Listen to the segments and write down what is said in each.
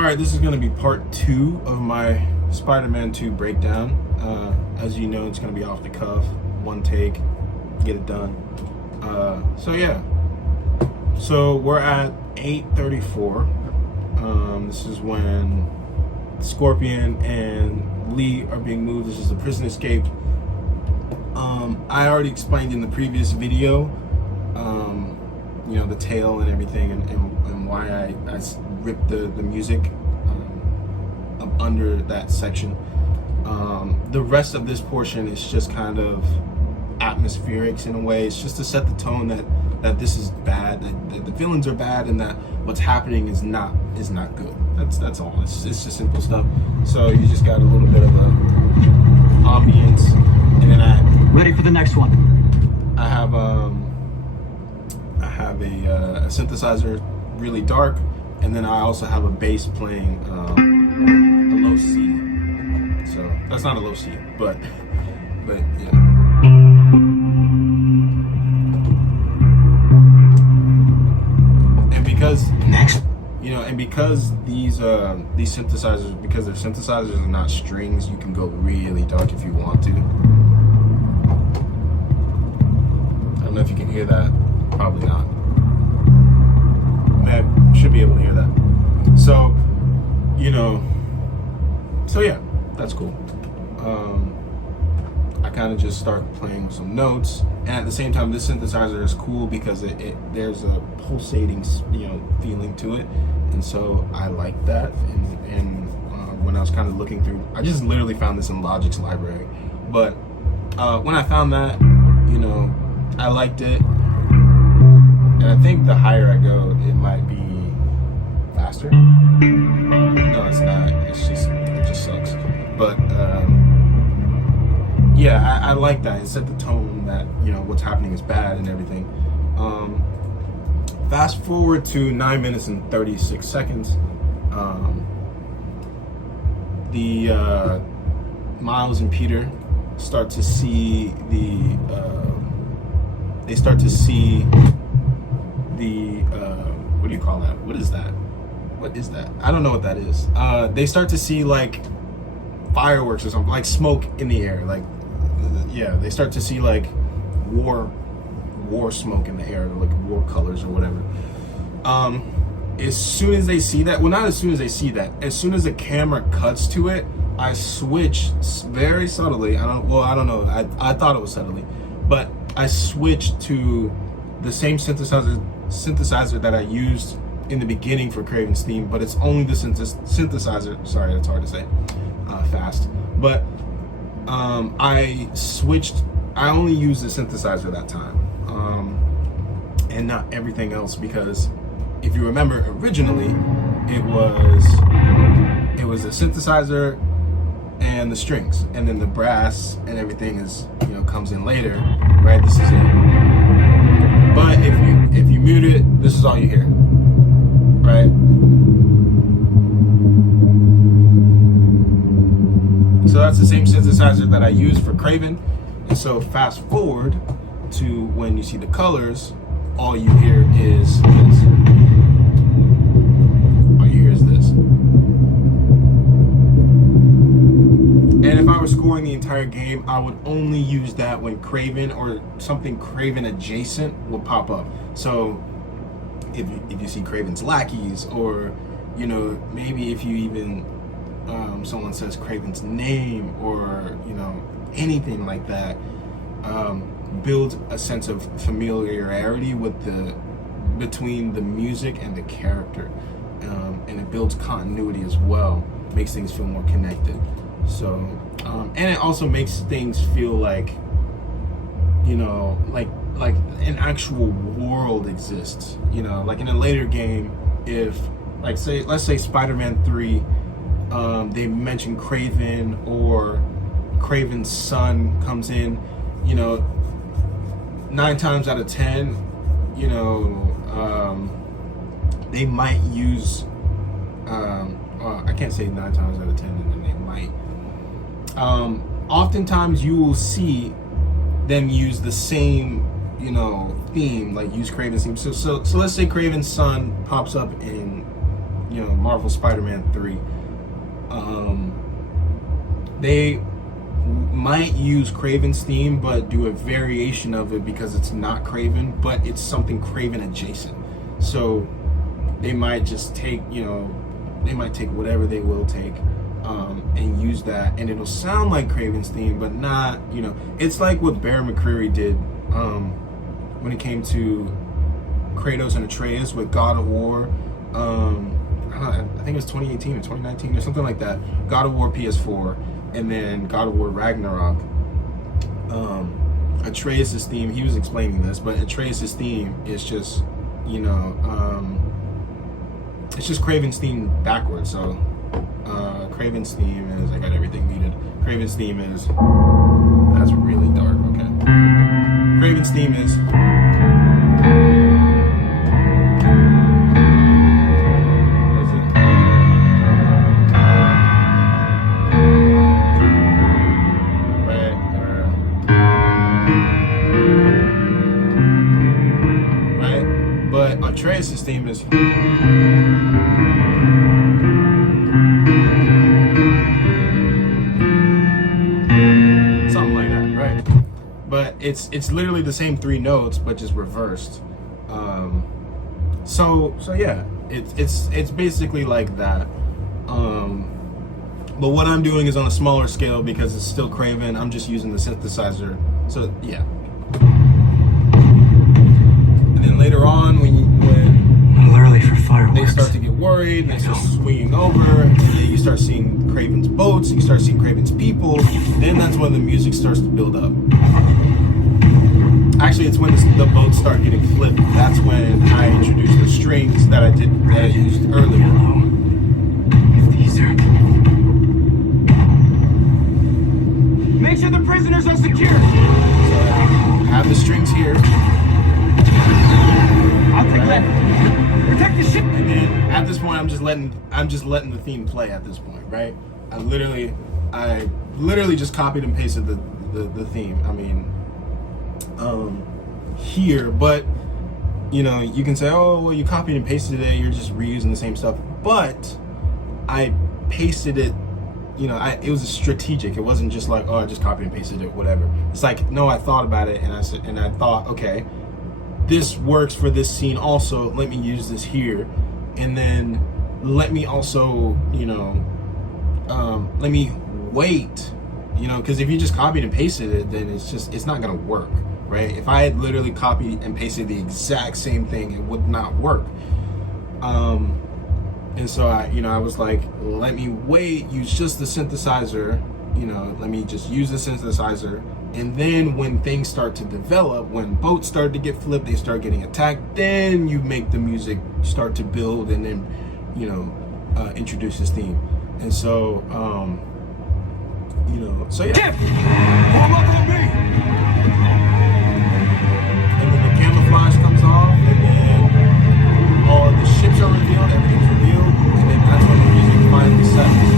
All right, this is going to be part 2 of my Spider-Man 2 breakdown. As you know, it's going to be off the cuff, one take, get it done. So we're at 8:34. This is when Scorpion and Lee are being moved. This is the prison escape. I already explained in the previous video, the tale and everything, and why I ripped the music up under that section. The rest of this portion is just kind of atmospherics in a way. It's just to set the tone that this is bad, that the feelings are bad, and that what's happening is not good. That's all. It's just simple stuff. So you just got a little bit of a ambience, and then ready for the next one. I have a synthesizer, really dark, and then I also have a bass playing a low C. So that's not a low C, but yeah. And because these synthesizers, because they're synthesizers and not strings, you can go really dark if you want to. I don't know if you can hear that. Probably not. I should be able to hear that. So yeah, that's cool. I kind of just start playing some notes, and at the same time, this synthesizer is cool because there's a pulsating, feeling to it, and so I like that. And when I was kind of looking through, I just literally found this in Logic's library, but when I found that, I liked it, and I think the higher I go, it might be faster. No, it's not. It just sucks. But yeah, I like that. It set the tone that what's happening is bad and everything. Fast forward to 9 minutes and 36 seconds. Miles and Peter start to see what do you call that? What is that? I don't know what that is. They start to see like fireworks or something, like smoke in the air. They start to see like war smoke in the air, like war colors or whatever. As soon as they see that, well, not as soon as they see that, as soon as the camera cuts to it, I switch very subtly. I don't know. I thought it was subtly, but I switched to the same synthesizer that I used in the beginning for Kraven's theme, but it's only the synthesizer. Sorry, that's hard to say fast. But I only used the synthesizer that time, and not everything else, because if you remember, originally it was the synthesizer and the strings, and then the brass and everything is comes in later, right? This is it. But if you mute it, this is all you hear, right? So that's the same synthesizer that I used for Kraven. And so fast forward to when you see the colors, all you hear is this. All you hear is this. And if I were scoring the entire game, I would only use that when Kraven or something Kraven adjacent will pop up. So if you see Kraven's lackeys, or maybe if you even someone says Kraven's name, or anything like that, builds a sense of familiarity between the music and the character, and it builds continuity as well, makes things feel more connected. So and it also makes things feel like like an actual world exists, like in a later game, if let's say Spider-Man 3, they mention Kraven, or Kraven's son comes in, 9 times out of 10, they might use, I can't say 9 times out of 10, and then they might. Oftentimes you will see them use the same, theme, like use Kraven's theme. So let's say Kraven's son pops up in Marvel Spider-Man 3. They might use Craven's theme, but do a variation of it because it's not Craven, but it's something Craven adjacent. So they might just take, they might take whatever they will take, and use that, and it'll sound like Craven's theme, but not, it's like what Bear McCreary did when it came to Kratos and Atreus with God of War. I think it was 2018 or 2019 or something like that. God of War PS4, and then God of War Ragnarok. Atreus' theme, he was explaining this, but Atreus' theme is just, it's just Craven's theme backwards. So Craven's theme is, I got everything needed. Craven's theme is, that's really dark, okay. Craven's theme is, Atreus' theme is something like that, right? But it's literally the same 3 notes, but just reversed. So yeah, it's basically like that. But what I'm doing is on a smaller scale because it's still Craven. I'm just using the synthesizer. So yeah. And then later on, when early for fireworks, they start to get worried, they start swinging over, and then you start seeing Craven's boats, you start seeing Craven's people, then that's when the music starts to build up. Actually, it's when the boats start getting flipped. That's when I introduced the strings that I used earlier. If these are... Make sure the prisoners are secure. So I have the strings here. I'll take that. Protect the ship. And then at this point, I'm just letting the theme play at this point, right? I literally just copied and pasted the theme. I mean, here, but you can say, oh, well, you copied and pasted it, you're just reusing the same stuff. But I pasted it, it was strategic. It wasn't just like, oh, I just copied and pasted it, whatever. It's like, no, I thought about it, and I thought, okay, this works for this scene also, let me use this here, and then let me also, let me wait, because if you just copied and pasted it, then it's not gonna work, right? If I had literally copied and pasted the exact same thing, it would not work. And so I was like, let me wait, use just the synthesizer, let me just use the synthesizer. And then when things start to develop, when boats start to get flipped, they start getting attacked, then you make the music start to build, and then, introduce this theme. And so, so yeah. Chip! Form up on me! And then the camouflage comes off, and then all the ships are revealed, everything's revealed, and then that's when the music finally settles.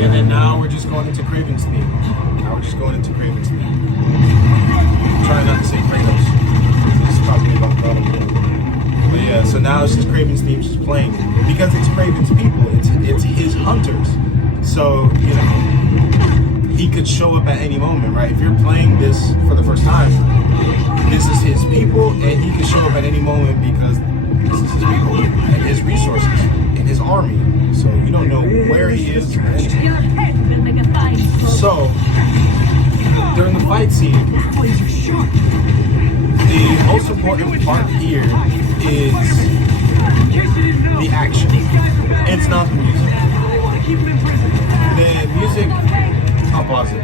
And then now we're just going into Craven's theme. Try not to say Kratos. This is probably about the bottom. But yeah, so now it's just Craven's theme just playing. Because it's Craven's people, it's his hunters. So, he could show up at any moment, right? If you're playing this for the first time, this is his people, and he could show up at any moment because this is his people and his resources and his army. So you don't know where he is. So during the fight scene, the most important part here is the action. It's not the music. The music, I'll pause it,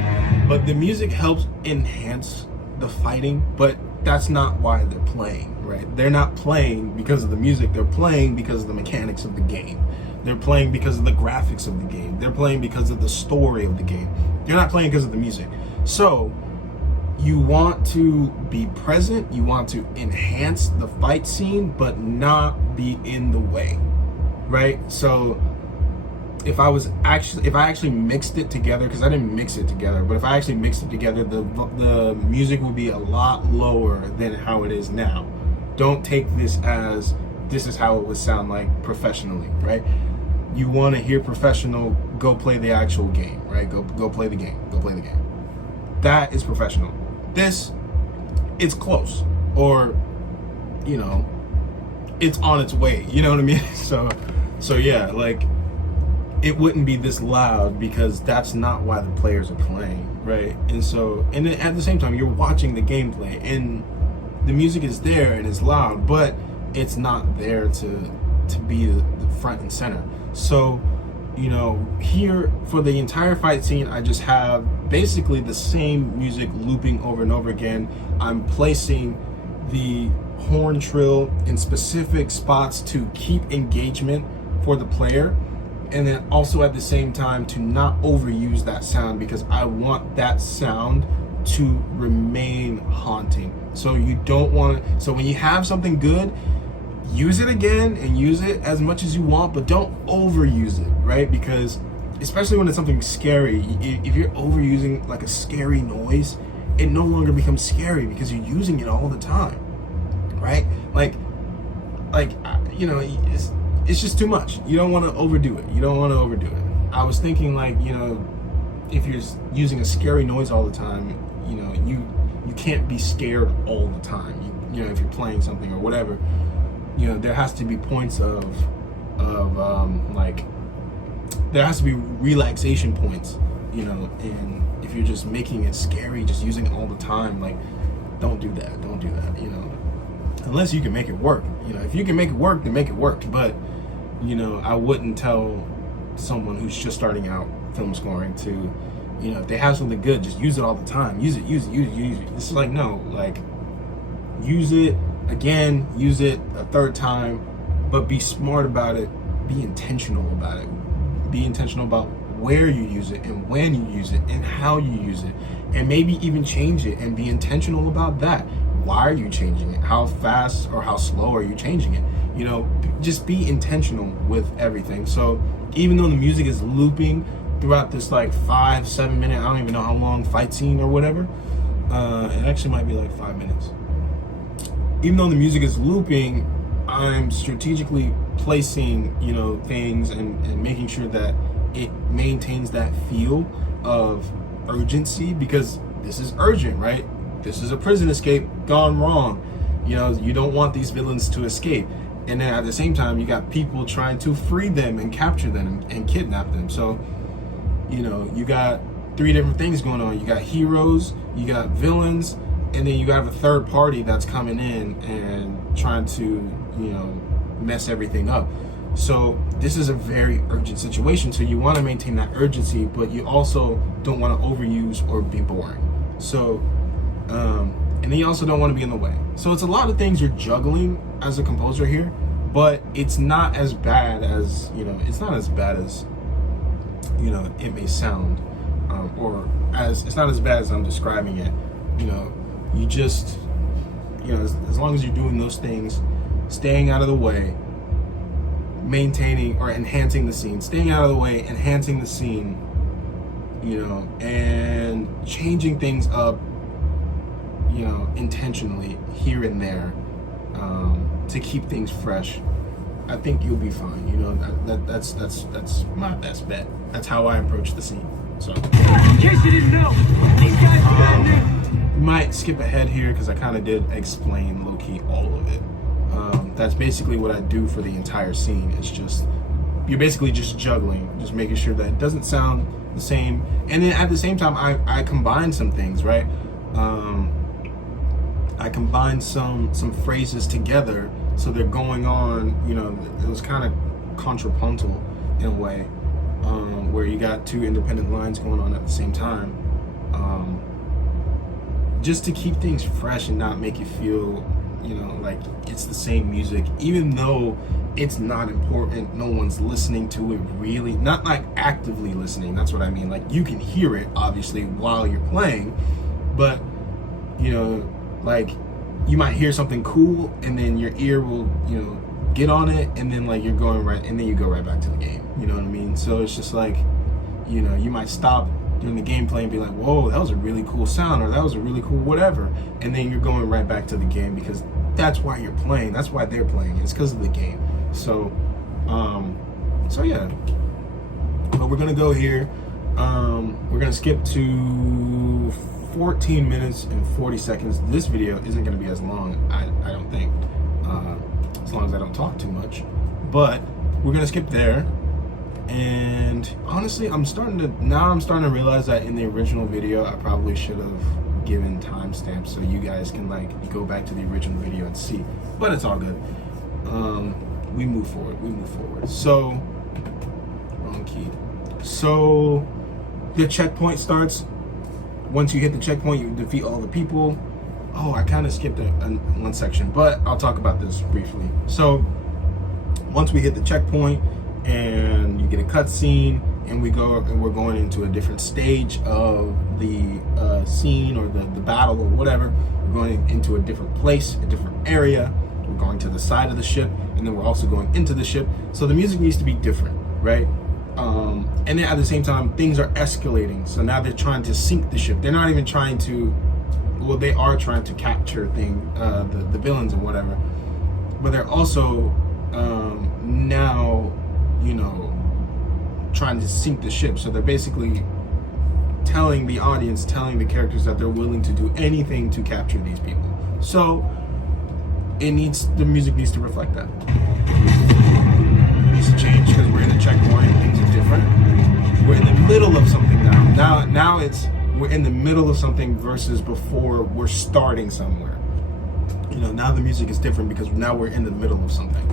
but the music helps enhance the fighting, but that's not why they're playing, right? They're not playing because of the music, they're playing because of the mechanics of the game. They're playing because of the graphics of the game. They're playing because of the story of the game. They're not playing because of the music. So you want to be present, you want to enhance the fight scene, but not be in the way, right? So if I actually mixed it together, because I didn't mix it together, but if I actually mixed it together, the music would be a lot lower than how it is now. Don't take this as this is how it would sound like professionally, right? You want to hear professional, go play the actual game, right? Go play the game. Go play the game. That is professional. This, it's close, or you know, it's on its way. You know what I mean? So yeah, like it wouldn't be this loud because that's not why the players are playing, right? And then at the same time, you're watching the gameplay, and the music is there and it's loud, but it's not there to be the front and center. So, you know, here for the entire fight scene, I just have basically the same music looping over and over again. I'm placing the horn trill in specific spots to keep engagement for the player, and then also at the same time to not overuse that sound, because I want that sound to remain haunting. So you don't want to, so when you have something good, use it again and use it as much as you want, but don't overuse it, right? Because especially when it's something scary, if you're overusing like a scary noise, it no longer becomes scary because you're using it all the time, right? Like you know, it's just too much. You don't want to overdo it. I was thinking, like, you know, if you're using a scary noise all the time, you know, you can't be scared all the time. You know, if you're playing something or whatever, you know, there has to be points of like, there has to be relaxation points, you know. And if you're just making it scary, just using it all the time, like, don't do that, you know, unless you can make it work. You know, if you can make it work, then make it work. But, you know, I wouldn't tell someone who's just starting out film scoring to, you know, if they have something good, just use it all the time. Use it. It's like, no, like, use it again, use it a third time, but be smart about it. Be intentional about it. Be intentional about where you use it and when you use it and how you use it, and maybe even change it and be intentional about that. Why are you changing it? How fast or how slow are you changing it? You know, just be intentional with everything. So even though the music is looping throughout this like 5-7 minute, I don't even know how long fight scene or whatever, it actually might be like 5 minutes. Even though the music is looping, I'm strategically placing, you know, things and making sure that it maintains that feel of urgency, because this is urgent, right? This is a prison escape gone wrong. You know, you don't want these villains to escape. And then at the same time, you got people trying to free them and capture them and kidnap them. So, you know, you got 3 different things going on. You got heroes, you got villains, and then you have a third party that's coming in and trying to, you know, mess everything up. So this is a very urgent situation. So you want to maintain that urgency, but you also don't want to overuse or be boring. So, and then you also don't want to be in the way. So it's a lot of things you're juggling as a composer here, but it's not as bad as, you know, it's not as bad as, you know, it may sound, or as, it's not as bad as I'm describing it. You know, you just, you know, as long as you're doing those things, staying out of the way, maintaining or enhancing the scene, staying out of the way, enhancing the scene, you know, and changing things up, you know, intentionally here and there, to keep things fresh, I think you'll be fine. You know, that's my best bet. That's how I approach the scene. So, In case you didn't know, these guys are bad news. we might skip ahead here because I kind of did explain low-key all of it. That's basically what I do for the entire scene. It's just, you're basically just juggling, just making sure that it doesn't sound the same. And then at the same time, I combine some things, right? I combined some phrases together, so they're going on, you know, it was kind of contrapuntal in a way, where you got 2 independent lines going on at the same time, just to keep things fresh and not make you feel, you know, like it's the same music, even though it's not important. No one's listening to it, really, not like actively listening. That's what I mean. Like, you can hear it obviously while you're playing, but, you know, like, you might hear something cool and then your ear will, you know, get on it, and then like you're going right, and then you go right back to the game. You know what I mean? So it's just like, you know, you might stop during the gameplay and be like, whoa, that was a really cool sound, or that was a really cool whatever, and then you're going right back to the game because that's why you're playing. That's why they're playing. It's because of the game. So yeah. But we're gonna go here. We're gonna skip to 14 minutes and 40 seconds. This video isn't gonna be as long, I don't think, as long as I don't talk too much. But we're gonna skip there. And honestly, I'm starting to realize that in the original video, I probably should have given timestamps so you guys can like go back to the original video and see. But it's all good. We move forward. So, wrong key. So, the checkpoint starts. Once you hit the checkpoint, you defeat all the people. Oh, I kind of skipped one section, but I'll talk about this briefly. So, once we hit the checkpoint, and you get a cutscene, and we're going into a different stage of the scene or the battle or whatever. We're going into a different place, a different area. We're going to the side of the ship, and then we're also going into the ship. So the music needs to be different, right? And then at the same time, things are escalating. So now they're trying to sink the ship. They're not even trying to, well, they are trying to capture the villains and whatever. But they're also now, you know, trying to sink the ship. So they're basically telling the audience, telling the characters that they're willing to do anything to capture these people. So the music needs to reflect that. It needs to change because we're in a checkpoint, things are different. We're in the middle of something now. Now we're in the middle of something versus before we're starting somewhere. You know, now the music is different because now we're in the middle of something.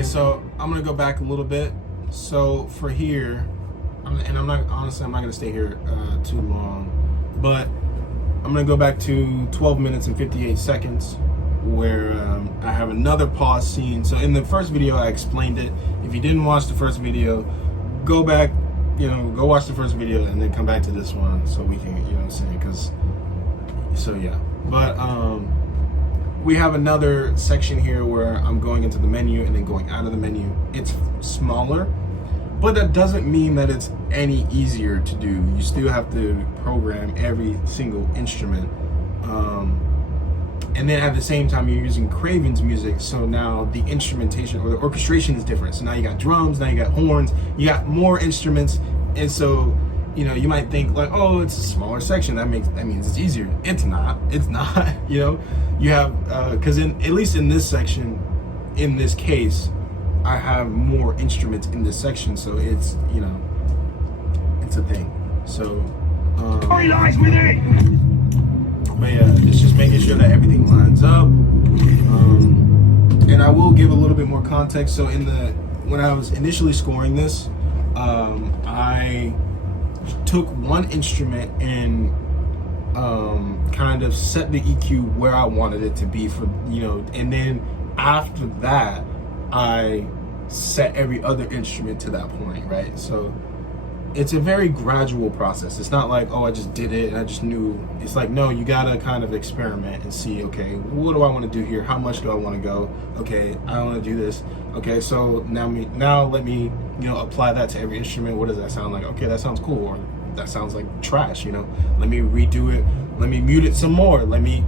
So I'm gonna go back a little bit. So for here, I'm not gonna stay here too long, but I'm gonna go back to 12 minutes and 58 seconds where I have another pause scene. So in the first video I explained it. If you didn't watch the first video, go back, go watch the first video and then come back to this one so we can, you know what I'm saying, but we have another section here where I'm going into the menu and then going out of the menu. It's smaller, but that doesn't mean that it's any easier to do. You still have to program every single instrument. And then at the same time, you're using Craven's music. So now the instrumentation or the orchestration is different. So now you got drums, now you got horns, you got more instruments. And so, you might think like, oh, it's a smaller section. That means it's easier. It's not, you have, cause at least in this section, in this case, I have more instruments in this section. So it's, it's a thing. So, Story lies with it. but yeah, it's just making sure that everything lines up. And I will give a little bit more context. So when I was initially scoring this, I took one instrument and kind of set the EQ where I wanted it to be for, and then after that, I set every other instrument to that point, right? So it's a very gradual process. It's not like, oh, I just did it and I just knew. It's like, no, you gotta kind of experiment and see, okay, what do I want to do here? How much do I want to go? Okay, I want to do this. Okay, so now let me, apply that to every instrument. What does that sound like? Okay, that sounds cool. Or that sounds like trash, Let me redo it. Let me mute it some more. Let me,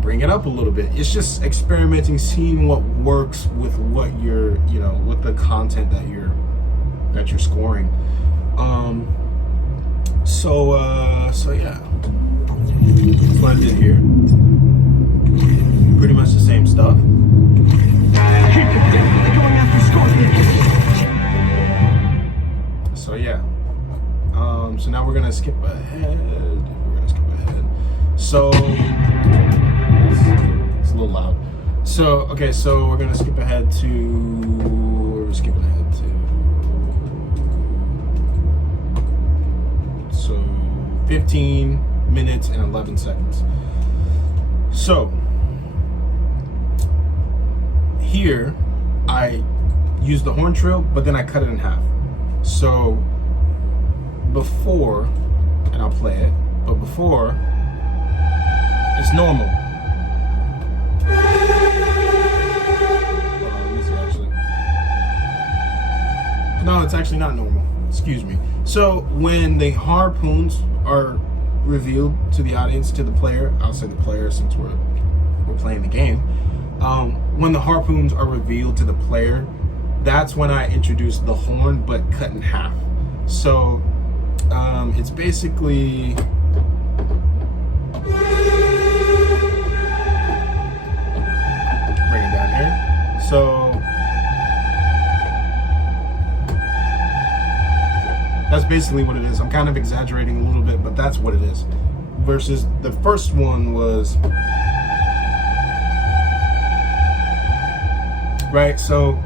bring it up a little bit. It's just experimenting, seeing what works with what you're, with the content that you're scoring. So yeah, that's what I did here. Pretty much the same stuff. So yeah. So now we're gonna skip ahead. So it's a little loud. So okay, so we're gonna skip ahead to. We're skipping ahead to. So 15 minutes and 11 seconds. So here I use the horn trill, but then I cut it in half. So before, and I'll play it, but before it's normal. Hold on, let me see actually. No, it's actually not normal. Excuse me. So when the harpoons are revealed to the audience, to the player, I'll say the player since we're playing the game. When the harpoons are revealed to the player, that's when I introduce the horn, but cut in half. So it's basically bring it down here. So that's basically what it is. I'm kind of exaggerating a little bit, but that's what it is. Versus the first one was right. So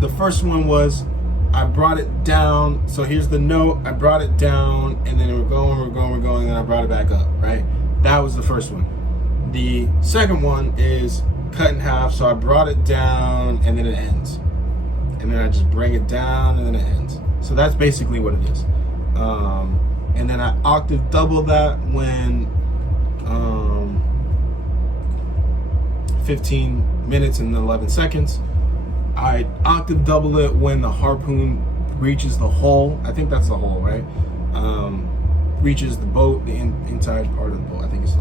the first one was I brought it down. So here's the note. I brought it down, and then we're going, and then I brought it back up. Right. That was the first one. The second one is cut in half. So I brought it down, and then it ends, and then I just bring it down, and then it ends. So that's basically what it is. And then I octave double that when 15 minutes and 11 seconds. I octave double it when the harpoon reaches the hull. I think that's the hull, right? Reaches the boat, the inside part of the boat. I think it's the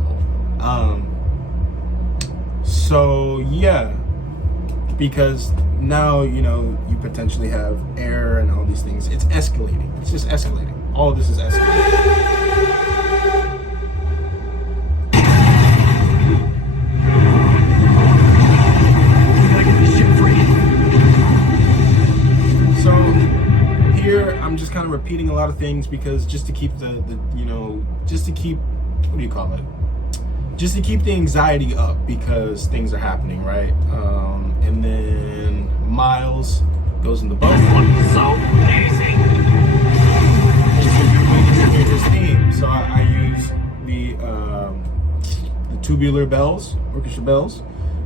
hull. So yeah, because now you know you potentially have air and all these things. It's escalating. It's just escalating. All of this is escalating. So here I'm just kind of repeating a lot of things because just to keep the you know, just to keep, what do you call it? Just to keep the anxiety up because things are happening, right? And then Miles goes in the boat. So amazing. His theme. So I use the tubular bells, orchestra bells.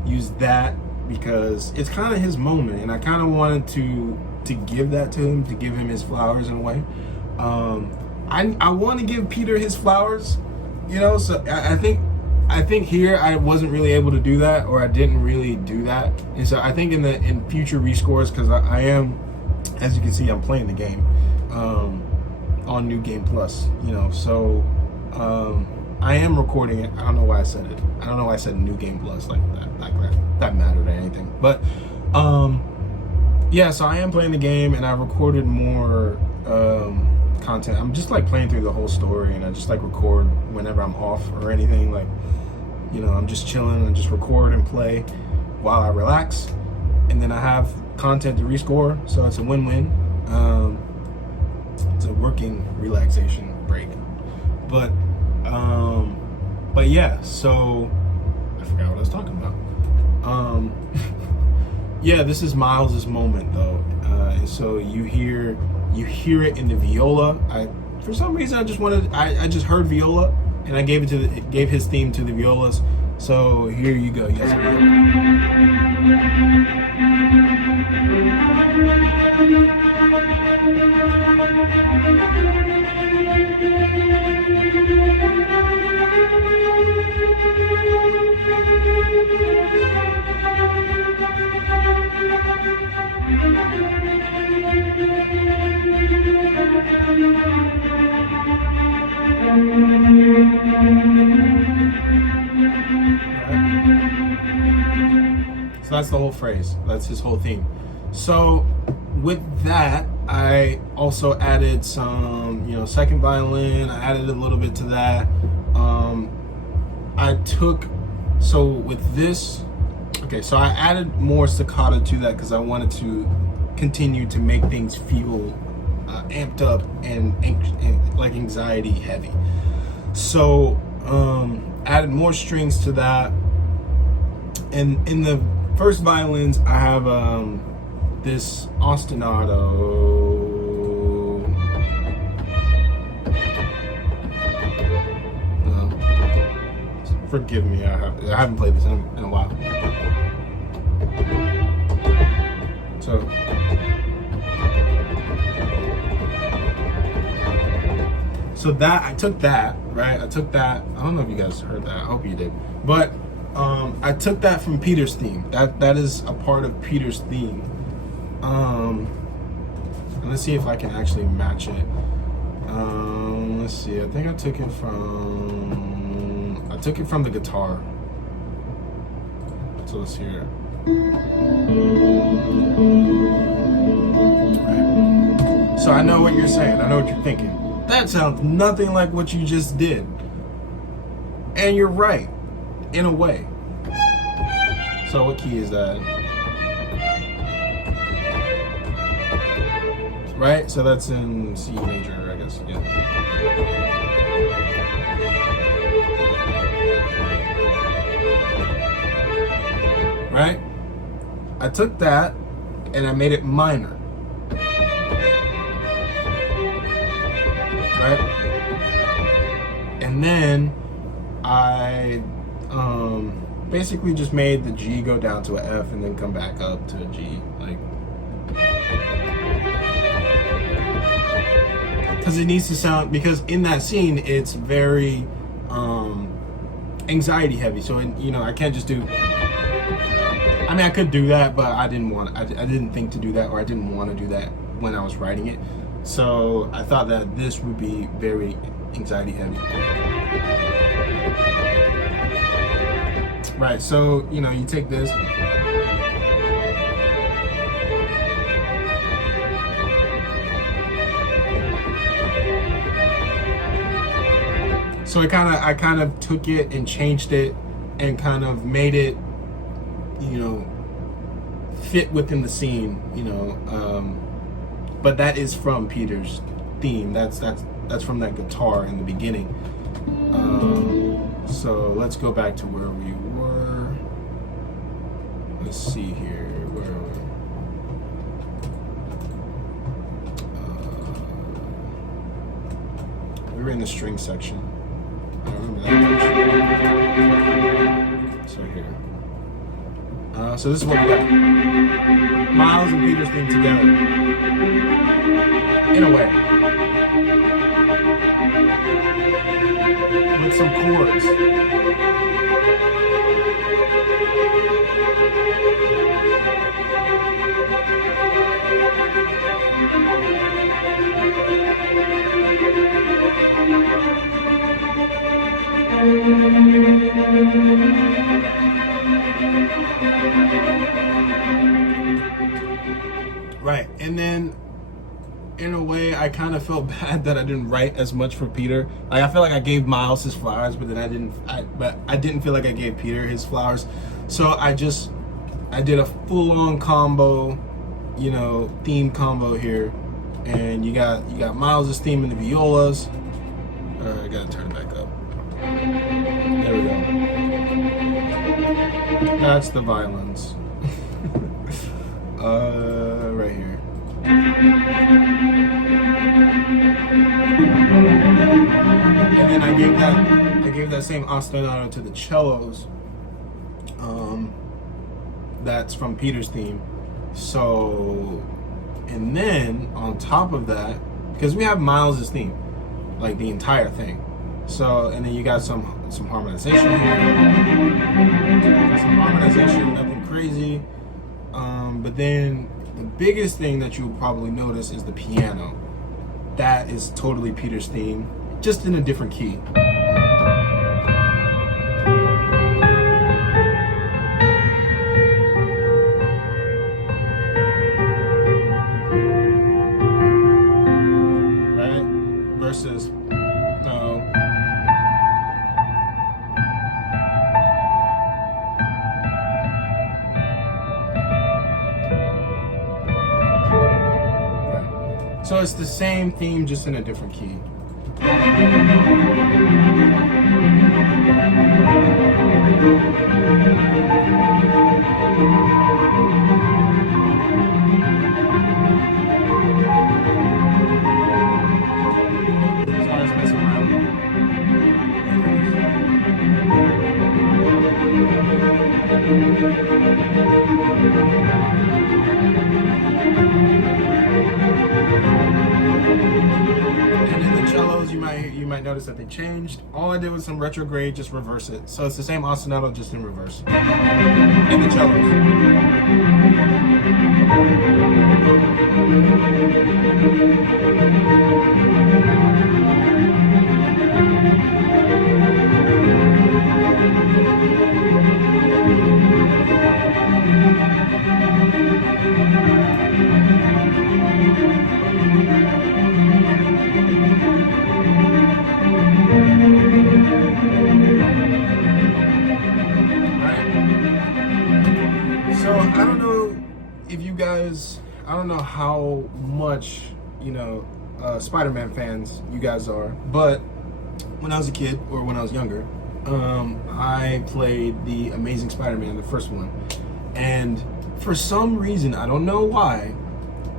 Use that because it's kind of his moment, and I kind of wanted to give that to him, to give him his flowers in a way. I want to give Peter his flowers, you know. So I think here I wasn't really able to do that, or I didn't really do that, and so I think in future rescores, because I am, as you can see, I'm playing the game on New Game Plus, you know. So I am recording it. I don't know why I said it. I don't know why I said New Game Plus like that mattered or anything, but yeah. So I am playing the game, and I recorded more content. I'm just like playing through the whole story, and I just like record whenever I'm off or anything, like. You know, I'm just chilling and just record and play while I relax. And then I have content to rescore, so it's a win-win. It's a working relaxation break. But yeah, so I forgot what I was talking about. Yeah, this is Miles's moment though. And so you hear it in the viola. For some reason I just heard viola. And I gave his theme to the violas. So here you go. Yes, So that's the whole phrase. That's his whole theme. So with that, I also added some, you know, second violin. I added a little bit to that. So with this, okay, so I added more staccato to that because I wanted to continue to make things feel amped up and like anxiety heavy. So added more strings to that. And in the first violins, I have this ostinato. Forgive me, I haven't played this in a while. So that I took that, right? I took that. I don't know if you guys heard that. I hope you did. But I took that from Peter's theme. That is a part of Peter's theme. And let's see if I can actually match it. Let's see. I think I took it from the guitar. So let's hear it. Right. So I know what you're saying. I know what you're thinking. That sounds nothing like what you just did. And you're right, in a way. So what key is that? Right? So that's in C major, I guess. Yeah. Right? I took that and I made it minor. Right? And then I basically just made the G go down to an F and then come back up to a G. Like, because it needs to sound, because in that scene it's very anxiety heavy. So I can't just do, I mean, I could do that, but I didn't think to do that, or I didn't want to do that when I was writing it. So I thought that this would be very anxiety heavy. Right, so, you take this. So I kind of took it and changed it and kind of made it, fit within the scene, but that is from Peter's theme. That's from that guitar in the beginning. So let's go back to where we were. Let's see here. Where we were in the string section. I remember that. So here. So this is what we got. Miles and Peter's theme together. In a way. With some chords. Right, and then in a way I kind of felt bad that I didn't write as much for Peter. Like, I feel like I gave Miles his flowers, but then I didn't feel like I gave Peter his flowers. So I did a full-on combo, theme combo here. And you got Miles' theme in the violas. I gotta turn it back up. There we go. That's the violins. Right here. And then I gave that same ostinato to the cellos. That's from Peter's theme. So, and then on top of that, because we have Miles' theme, like the entire thing. So, and then you got some harmonization here. Got some harmonization, nothing crazy. But then the biggest thing that you'll probably notice is the piano. That is totally Peter's theme, just in a different key. Right? Versus, no. So it's the same theme, just in a different key. So I was messing around. And in the cellos, you might notice that they changed. All I did was some retrograde, just reverse it. So it's the same ostinato, just in reverse. In the cellos. So I don't know if you guys, I don't know how much, Spider-Man fans you guys are, but when I was a kid, or when I was younger, I played the Amazing Spider-Man, the first one. And for some reason, I don't know why,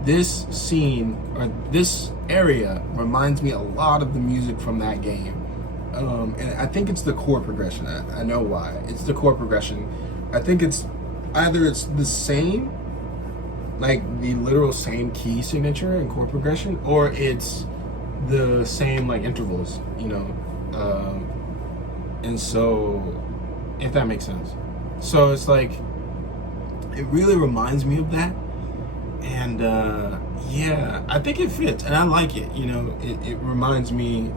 this scene, or this area, reminds me a lot of the music from that game. And I think it's the chord progression. I know why. It's the chord progression. I think it's either it's the same, like the literal same key signature and chord progression, or it's the same like intervals, and so if that makes sense. So it's like, it really reminds me of that. And yeah, I think it fits, and I like it. It reminds me,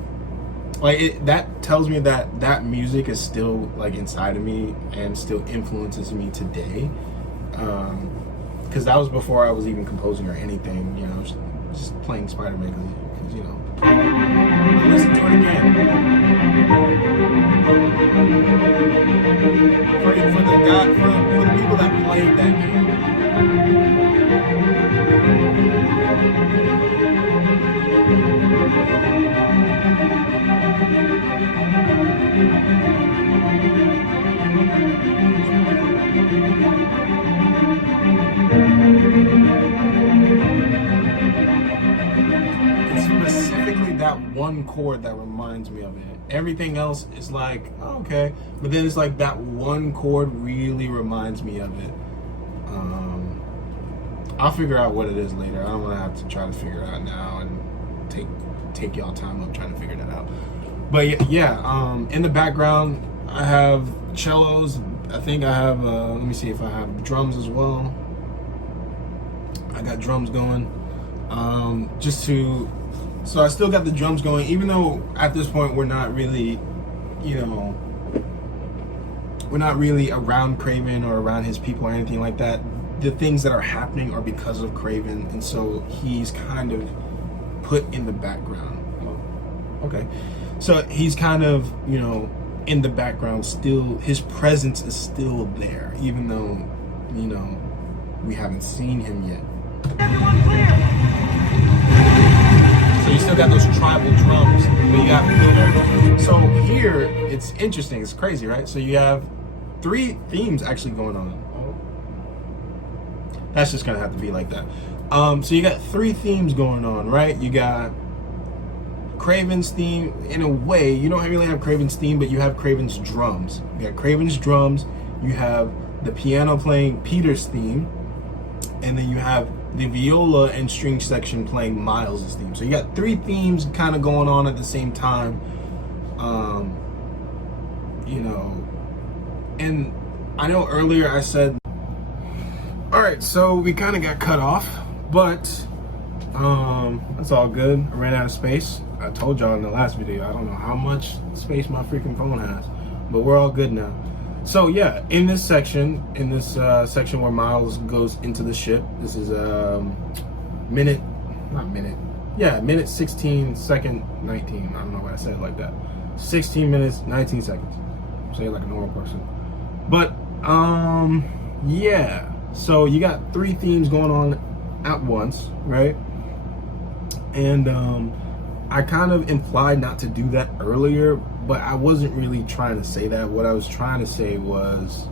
like, that tells me that music is still like inside of me and still influences me today. Because that was before I was even composing or anything. Just playing Spider-Man because listen to it again. For the people that played that game. It's specifically that one chord that reminds me of it. Everything else is like, oh, okay, but then it's like that one chord really reminds me of it. I'll figure out what it is later. I don't want to have to try to figure it out now and take y'all time up trying to figure that out. But yeah, in the background I have cellos. I think I have let me see if I have drums as well. I got drums going. So I still got the drums going, even though at this point we're not really, we're not really around Craven or around his people or anything like that. The things that are happening are because of Craven, and so he's kind of put in the background. Oh, okay. So he's kind of, in the background still. His presence is still there, even though, we haven't seen him yet. Everyone clear! So you still got those tribal drums, but you got Peter. So here, it's interesting. It's crazy, right? So you have 3 themes actually going on. That's just gonna have to be like that. So you got 3 themes going on, right? You got Craven's theme. In a way, you don't really have Craven's theme, but you have Craven's drums. You got Craven's drums. You have the piano playing Peter's theme, and then you have the viola and string section playing Miles' theme. So you got 3 themes kind of going on at the same time. And I know earlier I said, all right, so we kind of got cut off, but that's all good. I ran out of space. I told y'all in the last video, I don't know how much space my freaking phone has, but we're all good now. So yeah, in this section where Miles goes into the ship, this is minute 16 second 19. I don't know why I said it like that. 16 minutes 19 seconds. Say it like a normal person. But yeah. So you got 3 themes going on at once, right? And I kind of implied not to do that earlier, but I wasn't really trying to say that. What I was trying to say was,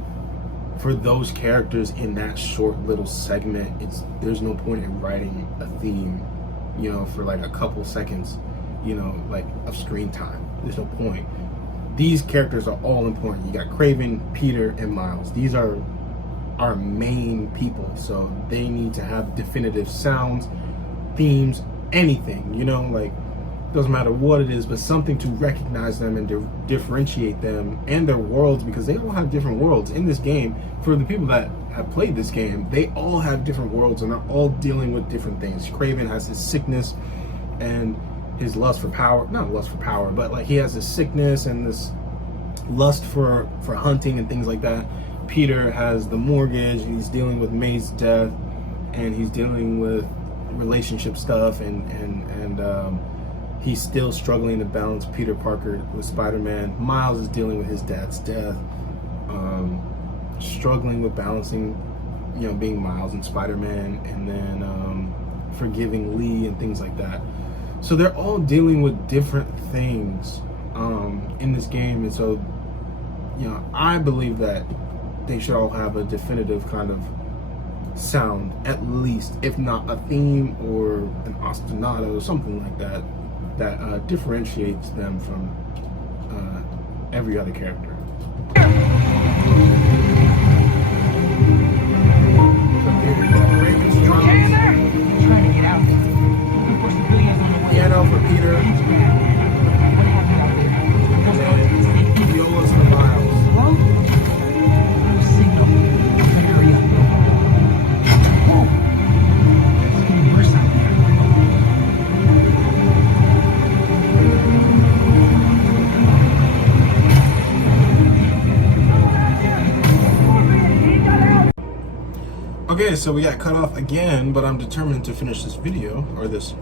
for those characters in that short little segment, there's no point in writing a theme, for like a couple seconds, like of screen time. There's no point. These characters are all important. You got Craven, Peter, and Miles. These are are main people, so they need to have definitive sounds, themes, anything, you know, like doesn't matter what it is, but something to recognize them and to differentiate them and their worlds, because they all have different worlds in this game. For the people that have played this game, they all have different worlds and they're all dealing with different things. Craven has his sickness and his lust for power, not lust for power, but like he has this sickness and this lust for hunting and things like that. Peter has the mortgage, and he's dealing with May's death, and he's dealing with relationship stuff, and he's still struggling to balance Peter Parker with Spider-Man. Miles is dealing with his dad's death, struggling with balancing, you know, being Miles and Spider-Man, and then forgiving Lee and things like that. So they're all dealing with different things in this game, and so, you know, I believe that they should all have a definitive kind of sound, at least, if not a theme or an ostinato or something like that, that differentiates them from every other character. Trying to get out. Looking for civilians on the way. Piano for Peter, What happened out there? violas for Miles. Hello? No signal. Area. Whoa. It's getting worse out Okay, so we got cut off again, but I'm determined to finish this video, or this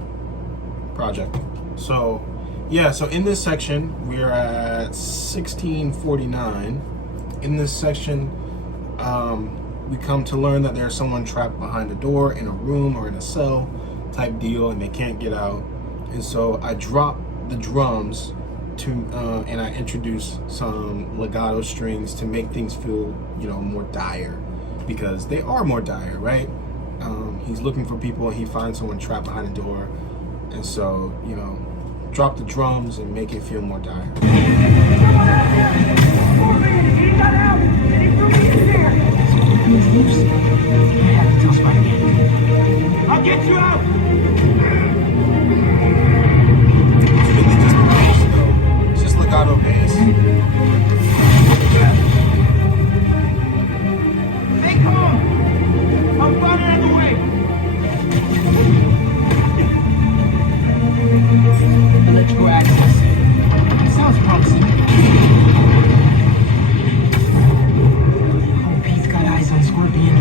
project. So, yeah, so in this section, we're at 1649. In this section, we come to learn that there's someone trapped behind a door in a room or in a cell type deal, and they can't get out. And so I drop the drums to, and I introduce some legato strings to make things feel, you know, more dire, because they are more dire, right? He's looking for people, he finds someone trapped behind a door, and so, you know, drop the drums and make it feel more dire. He got out! And he threw me in there! He's loose. I have to tell Spider-Man. I'll get you out! It's really just bass, though. It's just legato bass. Stay calm! I'm running out of the way! Electrical access. Sounds promising. Oh, Pete's got eyes on Scorpion.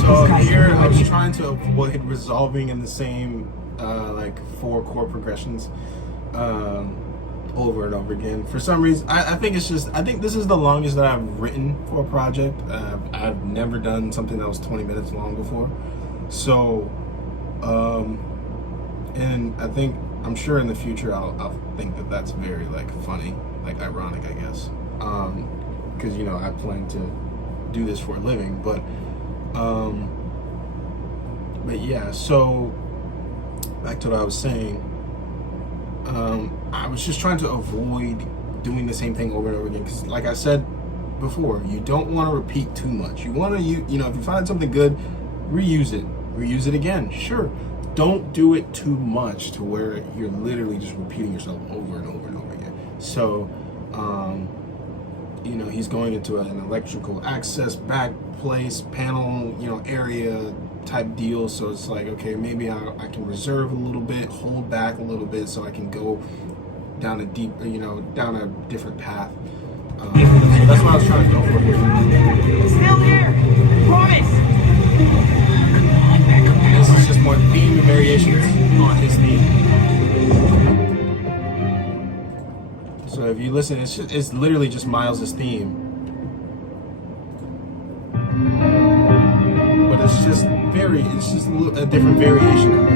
So These guys here are I was ready. trying to avoid resolving in the same like 4 chord progressions over and over again. For some reason, I think it's just, I think this is the longest that I've written for a project. I've never done something that was 20 minutes long before. So, and I think, I'm sure in the future I'll think that that's very like funny, like ironic, I guess. Because, you know, I plan to do this for a living, but yeah, so back to what I was saying. I was just trying to avoid doing the same thing over and over again, because like I said before, you don't want to repeat too much. You want to, you know, if you find something good, reuse it again, sure. Don't do it too much to where you're literally just repeating yourself over and over and over again. So, you know, he's going into an electrical access back place, panel, you know, area type deal. So it's like, okay, maybe I can reserve a little bit, hold back a little bit, so I can go down a deep, you know, down a different path. So that's what I was trying to go for. Still here! Promise! This is just more theme and variations on his theme. So if you listen, it's literally just Miles' theme. But it's just a different variation of it.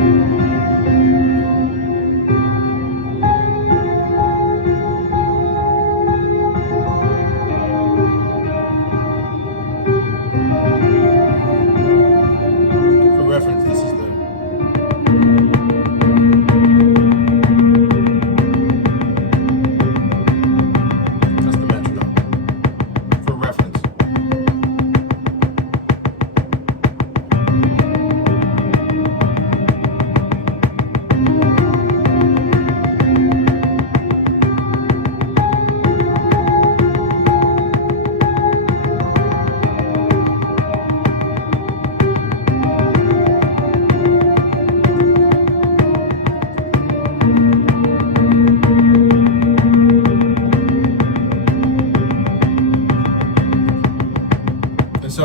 For reference, this is that's the metronome. For reference.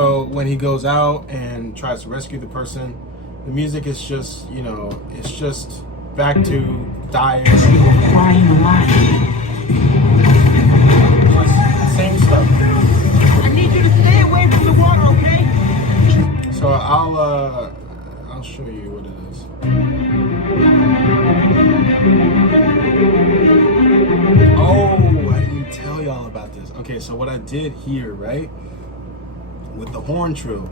so when he goes out and tries to rescue the person, the music is just, you know, it's just back to dire. Flying alive. Same stuff. I need you to stay away from the water, okay? So I'll show you what it is. Oh, I didn't tell y'all about this. Okay, so what I did here, right, with the horn trill,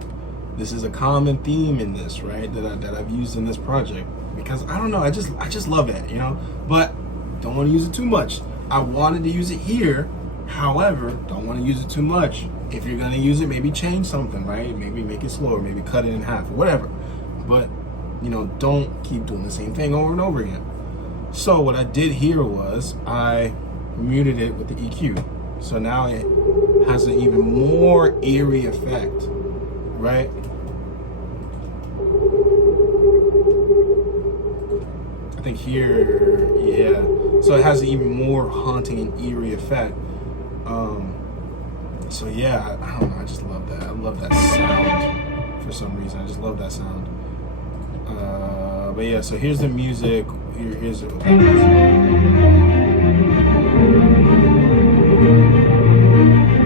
this is a common theme in this, right, that I've used in this project, because I don't know, I just love it, you know, but don't want to use it too much. I wanted to use it here, however, don't want to use it too much. If you're gonna use it, maybe change something, right? Maybe make it slower, maybe cut it in half, or whatever. But you know, don't keep doing the same thing over and over again. So what I did here was I muted it with the EQ. So now it has an even more eerie effect, right? I think here, yeah. So it has an even more haunting and eerie effect. So yeah, I don't know, I just love that. I love that sound for some reason. I just love that sound. But yeah, so here's the music. Here's it. So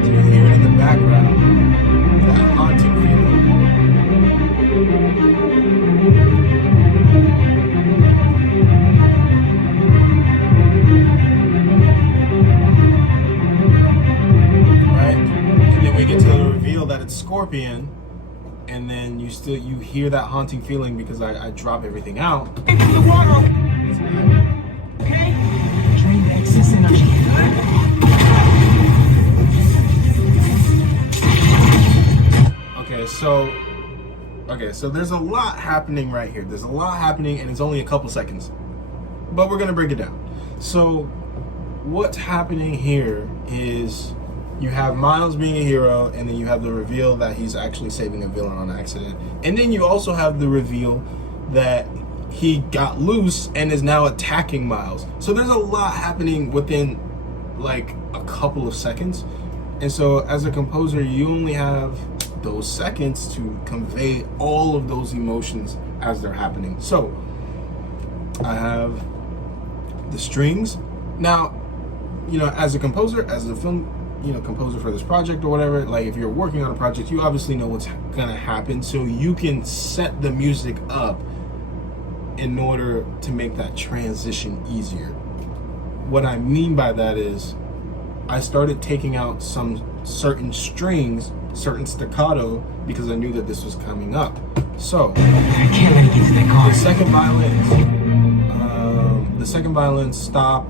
you hear it in the background, that haunting feeling. Right? And then we get to the reveal that it's Scorpion. And then you hear that haunting feeling because I drop everything out. Into the water, okay? Drain the excess energy. Okay, so there's a lot happening right here. There's a lot happening and it's only a couple seconds. But we're gonna break it down. So what's happening here is you have Miles being a hero, and then you have the reveal that he's actually saving a villain on accident. And then you also have the reveal that he got loose and is now attacking Miles. So there's a lot happening within like a couple of seconds. And so as a composer, you only have those seconds to convey all of those emotions as they're happening. So I have the strings. Now, you know, as a composer, as a film, you know, composer for this project or whatever, like if you're working on a project, you obviously know what's gonna happen, so you can set the music up in order to make that transition easier. What I mean by that is I started taking out some certain strings, certain staccato, because I knew that this was coming up. So I can't let it get to that car. the second violin stop,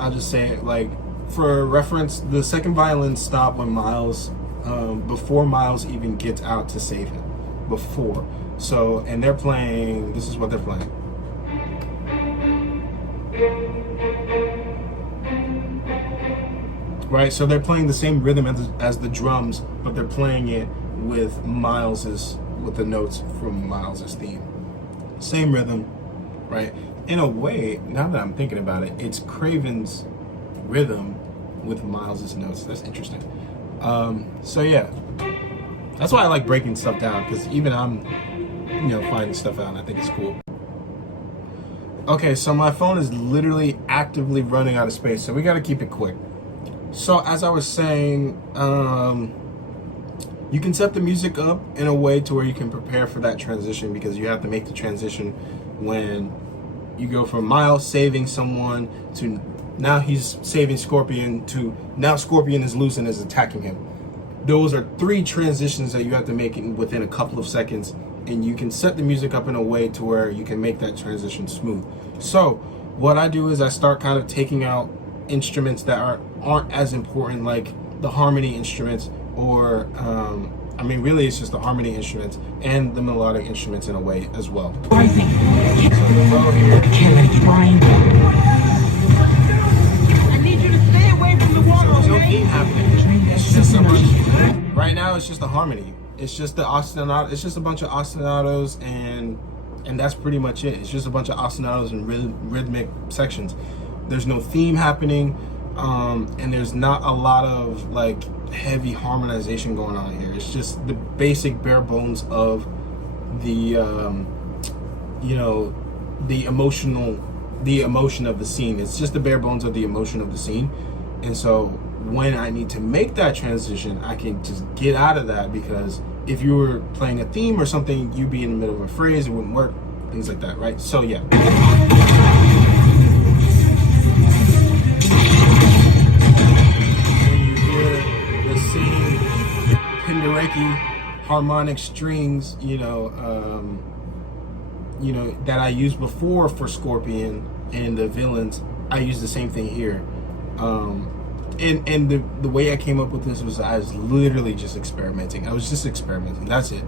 I'll just say it like, for reference, the second violin stop when Miles, before Miles even gets out to save him. Before. So, and they're playing, this is what they're playing. Right, so they're playing the same rhythm as the drums, but they're playing it with with the notes from Miles's theme. Same rhythm, right? In a way, now that I'm thinking about it, it's Craven's rhythm with Miles's notes. That's interesting. So yeah, that's why I like breaking stuff down, because even I'm, you know, finding stuff out and I think it's cool. Okay, so my phone is literally actively running out of space, so we got to keep it quick. So as I was saying, you can set the music up in a way to where you can prepare for that transition, because you have to make the transition when you go from Miles saving someone to now he's saving Scorpion to now Scorpion is loose and is attacking him. Those are 3 transitions that you have to make within a couple of seconds, and you can set the music up in a way to where you can make that transition smooth. So what I do is I start kind of taking out instruments that aren't as important, like the harmony instruments, or I mean really it's just the harmony instruments and the melodic instruments in a way as well. I think. So the bow here. Can't let it grind. I need you to stay away from the water, There's no okay? theme happening. It's just a bunch. Right now, it's just the harmony. It's just the ostinato. It's just a bunch of ostinatos, and that's pretty much it. It's just a bunch of ostinatos and rhythmic sections. There's no theme happening. and there's not a lot of like heavy harmonization going on here. It's just the basic bare bones of the you know, the emotion of the scene. It's just the bare bones of the emotion of the scene. And so when I need to make that transition, I can just get out of that, because if you were playing a theme or something, you'd be in the middle of a phrase, it wouldn't work, things like that, right? So yeah. When you hear the same Penderecki harmonic strings, you know, that I used before for Scorpion and the villains, I use the same thing here. And the way I came up with this was I was literally just experimenting. I was just experimenting. That's it.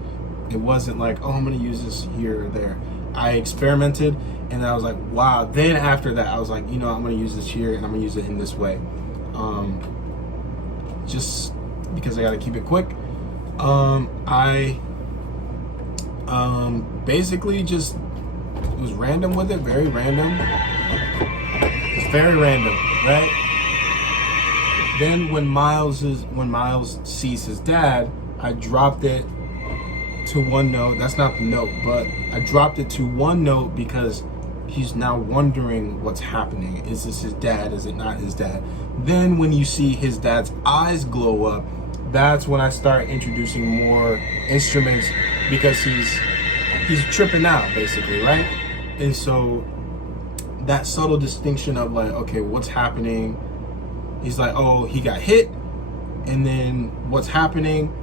It wasn't like, oh, I'm gonna use this here or there. I experimented, and I was like, wow. Then after that, I was like, you know, I'm gonna use this here, and I'm gonna use it in this way. Just because I gotta keep it quick. I basically just was random with it, very random. It's very random, right? Then when Miles sees his dad, I dropped it to one note. That's not the note, but I dropped it to one note because he's now wondering what's happening. Is this his dad? Is it not his dad? Then when you see his dad's eyes glow up, that's when I start introducing more instruments, because he's tripping out basically, right? And so that subtle distinction of like, okay, what's happening? He's like, oh, he got hit, and then what's happening?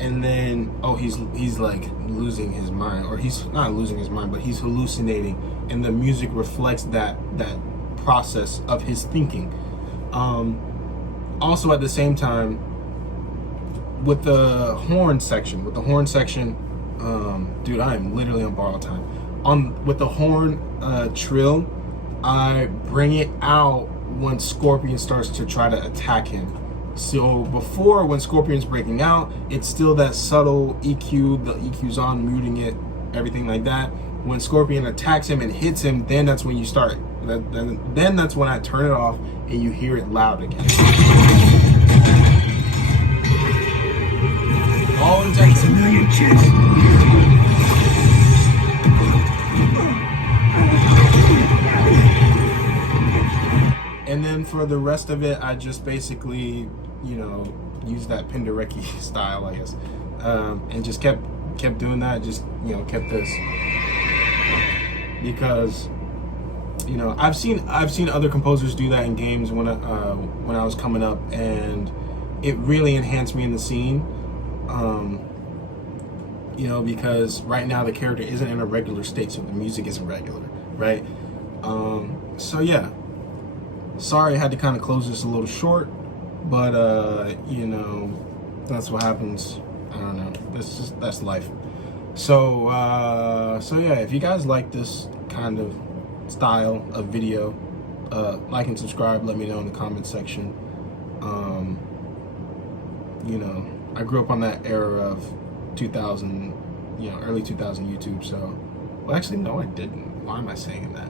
And then, oh, he's like losing his mind, or he's not losing his mind, but he's hallucinating, and the music reflects that process of his thinking. Also at the same time, with the horn section, dude, I am literally on borrowed time. With the horn trill, I bring it out when Scorpion starts to try to attack him. So before, when Scorpion's breaking out, it's still that subtle EQ, the EQ's on, muting it, everything like that. When Scorpion attacks him and hits him, then that's when you start, then that's when I turn it off and you hear it loud again. All in Takes a million chicks. And then for the rest of it, I just basically, you know, use that Penderecki style, I guess, and just kept doing that. Just, you know, kept this, because, you know, I've seen other composers do that in games when I was coming up, and it really enhanced me in the scene. You know, because right now the character isn't in a regular state, so the music isn't regular, right? So yeah. Sorry I had to kind of close this a little short, but you know, that's what happens. I don't know. That's life. So yeah, if you guys like this kind of style of video, like and subscribe, let me know in the comment section. You know, I grew up on that era of 2000, you know, early 2000 YouTube, so, well, actually, no, I didn't. Why am I saying that?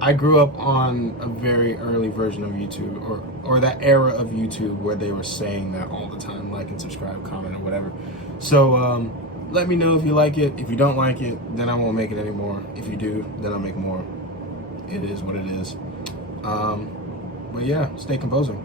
I grew up on a very early version of YouTube, or that era of YouTube where they were saying that all the time, like and subscribe, comment, or whatever. So let me know if you like it. If you don't like it, then I won't make it anymore. If you do, then I'll make more. It is what it is. But yeah, stay composing.